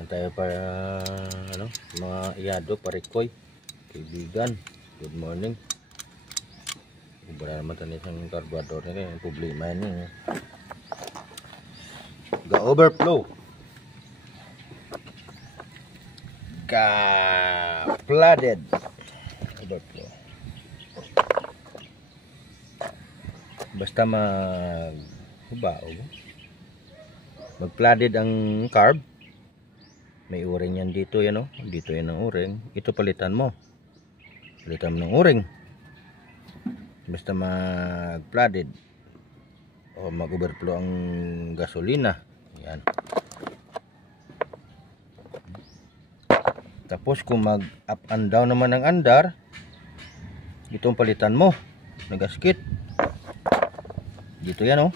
naman tayo para mga iyado, parikoy, kaibigan. Good morning. Wala naman tayo isang carburetor na rin. Ang problema yan ga-overflow. Ga-flooded. Overflow. Basta mag-flooded ang carb. May o-ring yan dito, yan o. Dito yan ang o-ring. Ito palitan mo. Palitan mo ng o-ring. Basta mag-flooded o mag-overflow ang gasolina. Yan. Tapos kung mag-up and down naman ang andar, itong palitan mo na gasket. Dito yan o.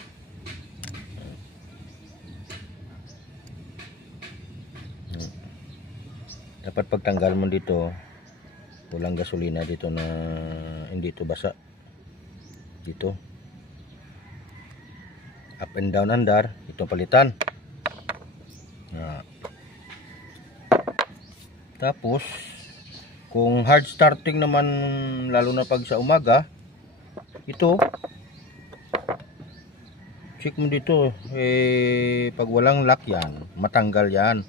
Dapat pagtanggal mo dito, walang gasolina dito na hindi ito basa. Dito. Up and down andar, itong palitan. Tapos, kung hard starting naman, lalo na pag sa umaga, ito, check mo dito. Pag walang lock yan, matanggal yan.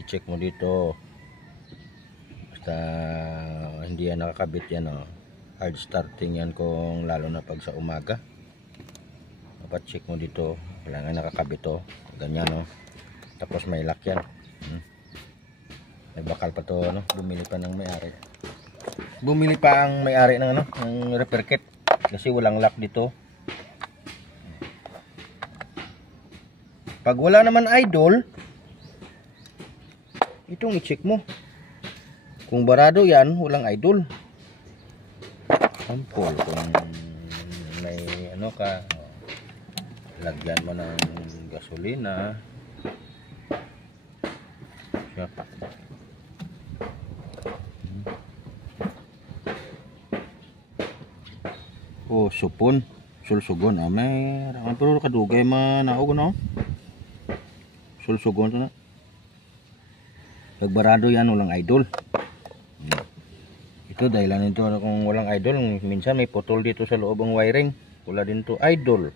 I-check mo dito. Basta hindi yan nakakabit yan, hard starting yan kung lalo na pag sa umaga. Dapat check mo dito. Wala nga nakakabit ganyan Tapos may lock yan. May bakal pa to bumili pa ng may-ari. Bumili pa ang may-ari ng ng repair kit kasi walang lock dito. Pag wala naman idol, itong i-check mo. Kung barado yan, walang idol. Sample kung may ka, lagyan mo ng gasolina. Supon, sulsugon. May pero kadugay manaog sulsugon to na. Pag barado yan, walang idol. Ito dahilan nito kung walang idol, minsan may putol dito sa loob ng wiring. Wala din to idol.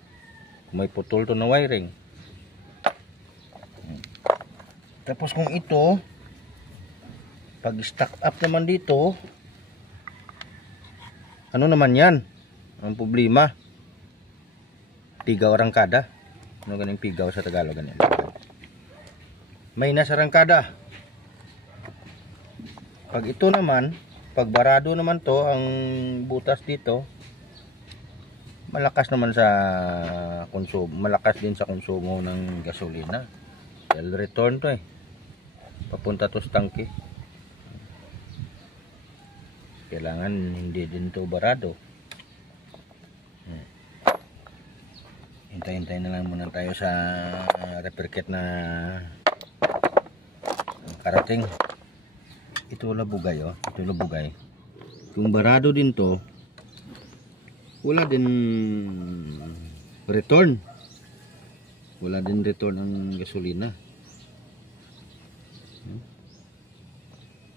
May putol to na wiring. Tapos kung ito, pag stack up naman dito, ano naman yan? Ang problema, pigaw arangkada. Ano ganing pigaw sa Tagalog ganyan? May nasa arangkada. Pag ito naman, pag barado naman to, ang butas dito, malakas naman sa konsumo, malakas din sa konsumo ng gasolina. Dahil return to papunta to sa tangke. Kailangan hindi din to barado. Hintay-hintay na lang muna tayo sa repair kit na karating. Ito labugay ito labugay. Kung barado din to, wala din return. Wala din return ang gasolina.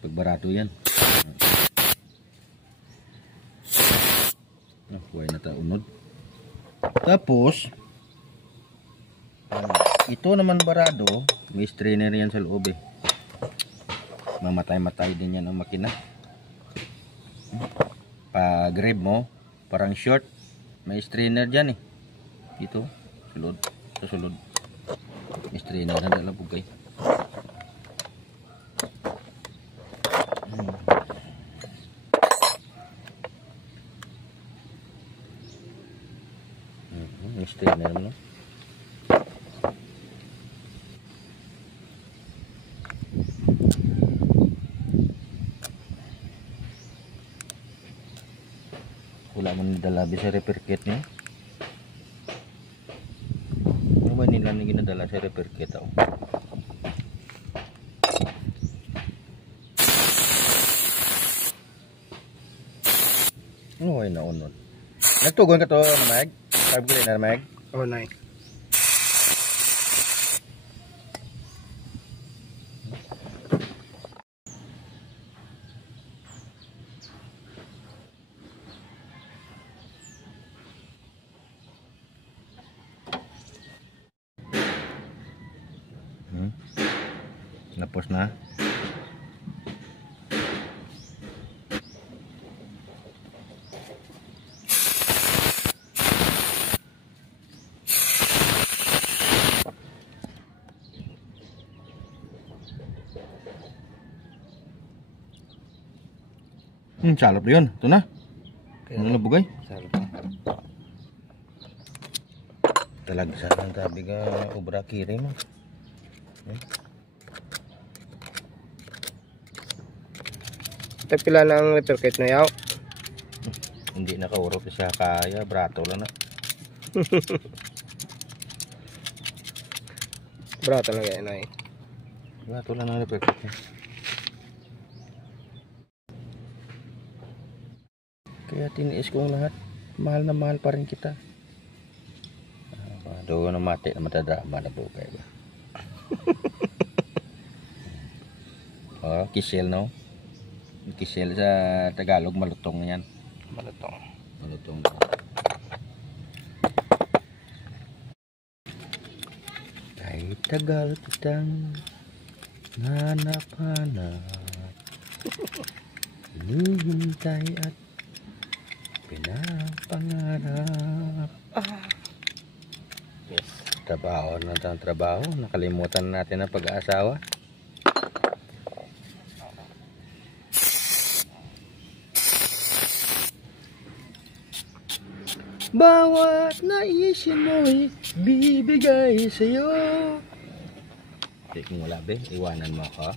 Pag barado yan. Huwag na tayo unod. Tapos, ito naman barado, may strainer yan sa loob Mamatay-matay din yan ang makina. Pag grab mo, parang short, may strainer dyan Dito, sulod, sa sulod. May strainer na dalabugay. May strainer mo wala mo nidalabi sa repair kit niya. Ano ba nila na ginadala sa repair kit Ano ay naunod? Nagtugon ka to, Namag? Sabi ko na, Namag? Oh, nay. Tapos na. Salop yun. Ito na. Ano na bugay? Salop. Talagsa lang tabi ka ubra kiri mo. Pila ng repair kit na yaw. Hindi nakaurot siya kaya. Brato lang na. Brato lang yan ay. Brato lang na repair kit niya. Kaya tiniis kong lahat. Mahal na mahal pa rin kita. Doon na mati na matadrama na bukay ba. Oh, kisel no. Kisel sa Tagalog malutong yan. Malutong. Malutong. Kahit tagal kitang hanap-hanap, hinihintay at pinapangarap. Yes. Trabaho na ang trabaho. Nakalimutan natin ang pag-aasawa. Bawat naisin mo'y bibigay sa'yo. Hindi kung wala be, iwanan mo ako.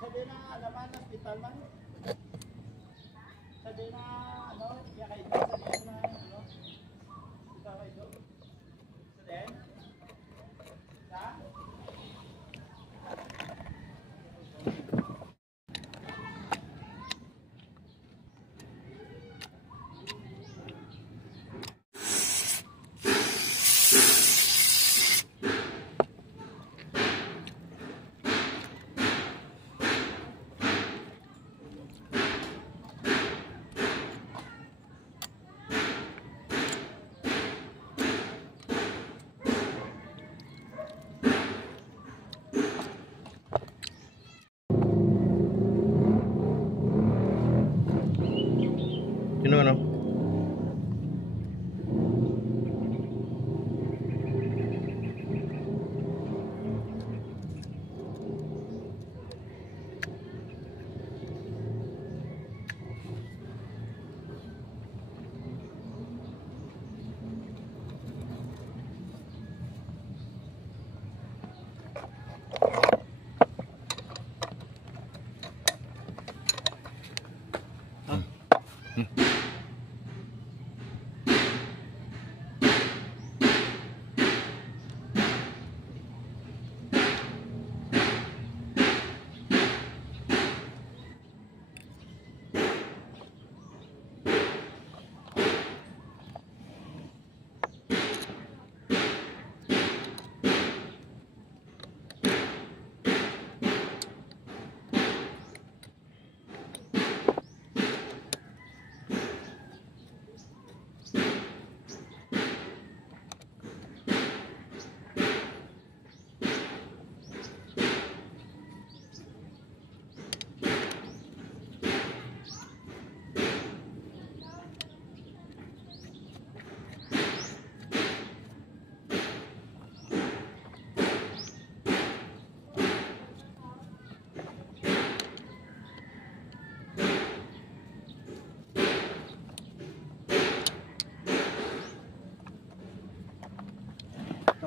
Sabi na naman hospital man. Sabi na ano, kaya kayo sabi na ano. Ikaw kayo. Sabi. Sa?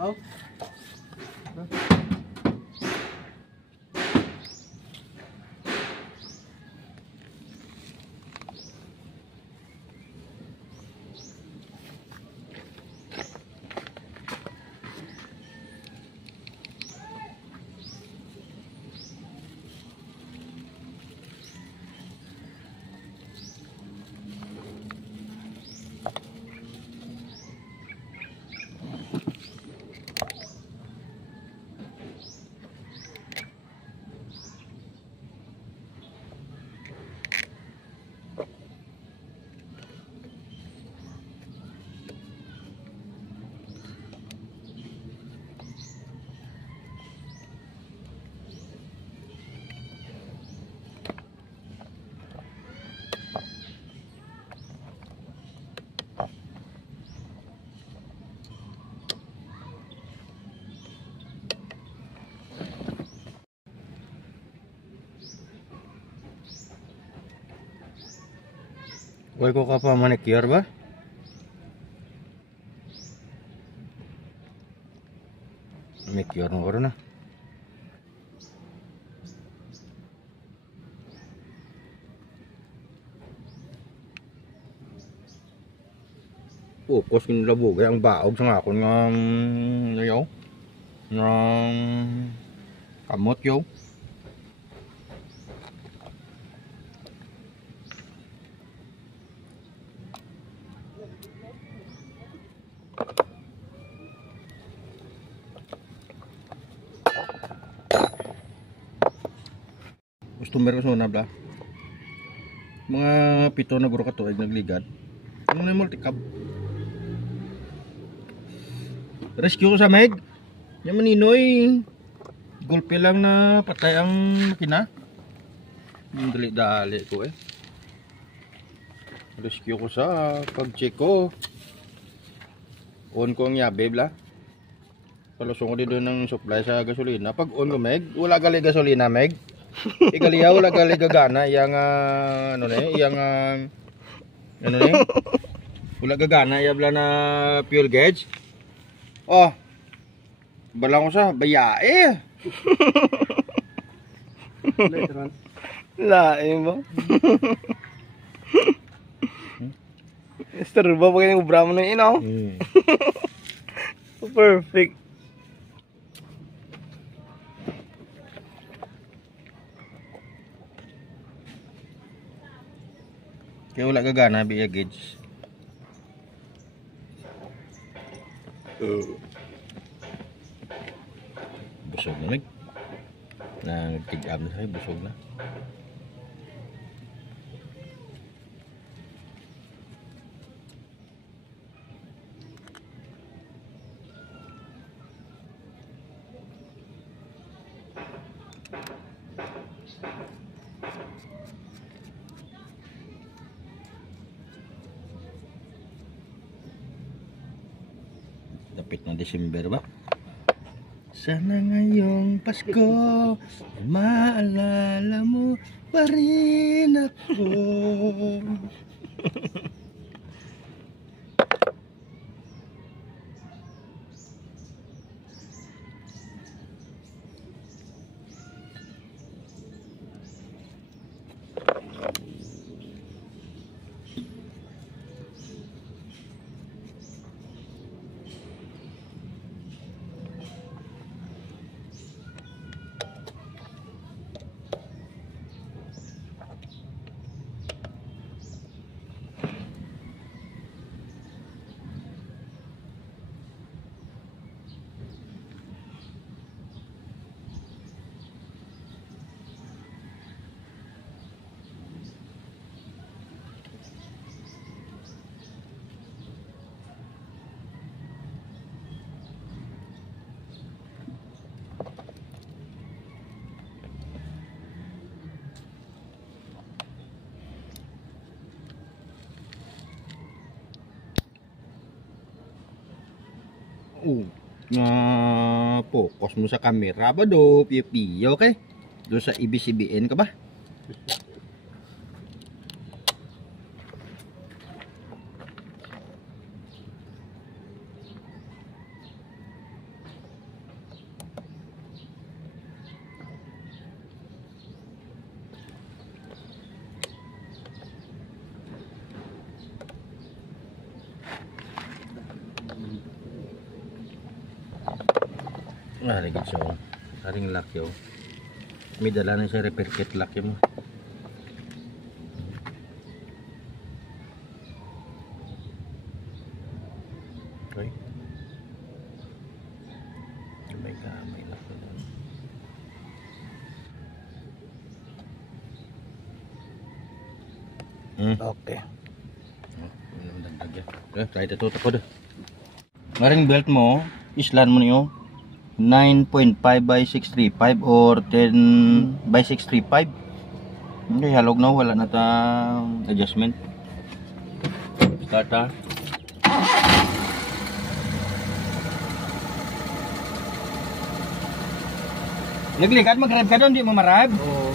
Oh. Uy ko ka pa manicure ba? Manicure mo ko na. Focus yung labugay ang baog sa akon nga yaw. Ng kamot yaw. Customer ko na bla. Mga pito na guro katuig nagligad. Ano na multicab. Rescue ko sa Meg. Yung maninoy. Gulpe lang na patay ang makina. Yung dali-dali ko eh. Rescue ko sa pag-check ko. On ko ang yabe bla. Palusong ko dito ng supply sa gasolina. Pag on ko Meg, wala gali gasolina Meg. Igaliya wala gali gagana yang ano ne, yang ano ne? Wala gagana ya bla na fuel gauge. Oh. Balang ko sa bayae. Lain ba? Mister ba pag ubra mo na inaw? Perfect. Kaya wala gagana biya gauge. Busog na Meg. Nagtig-am na siya, busog na. Dapit na December ba? Sana ngayong Pasko maalala mo pa rin ako. Nga focus mo sa camera ba do, piyo okay? Do sa ABS-CBN ka ba? Ligid siya oh. Karing lock yun. May dala na siya repair kit lock yun. Okay. May lock yun. Okay. Try ito tutok ko doon. Maring belt mo, islan mo niyo 9.5 by 635 or 10 by 635. Okay, halog na, wala na ta adjustment. Start ha. Naglikad, mag-rev ka doon, di mo ma-rev? Oo.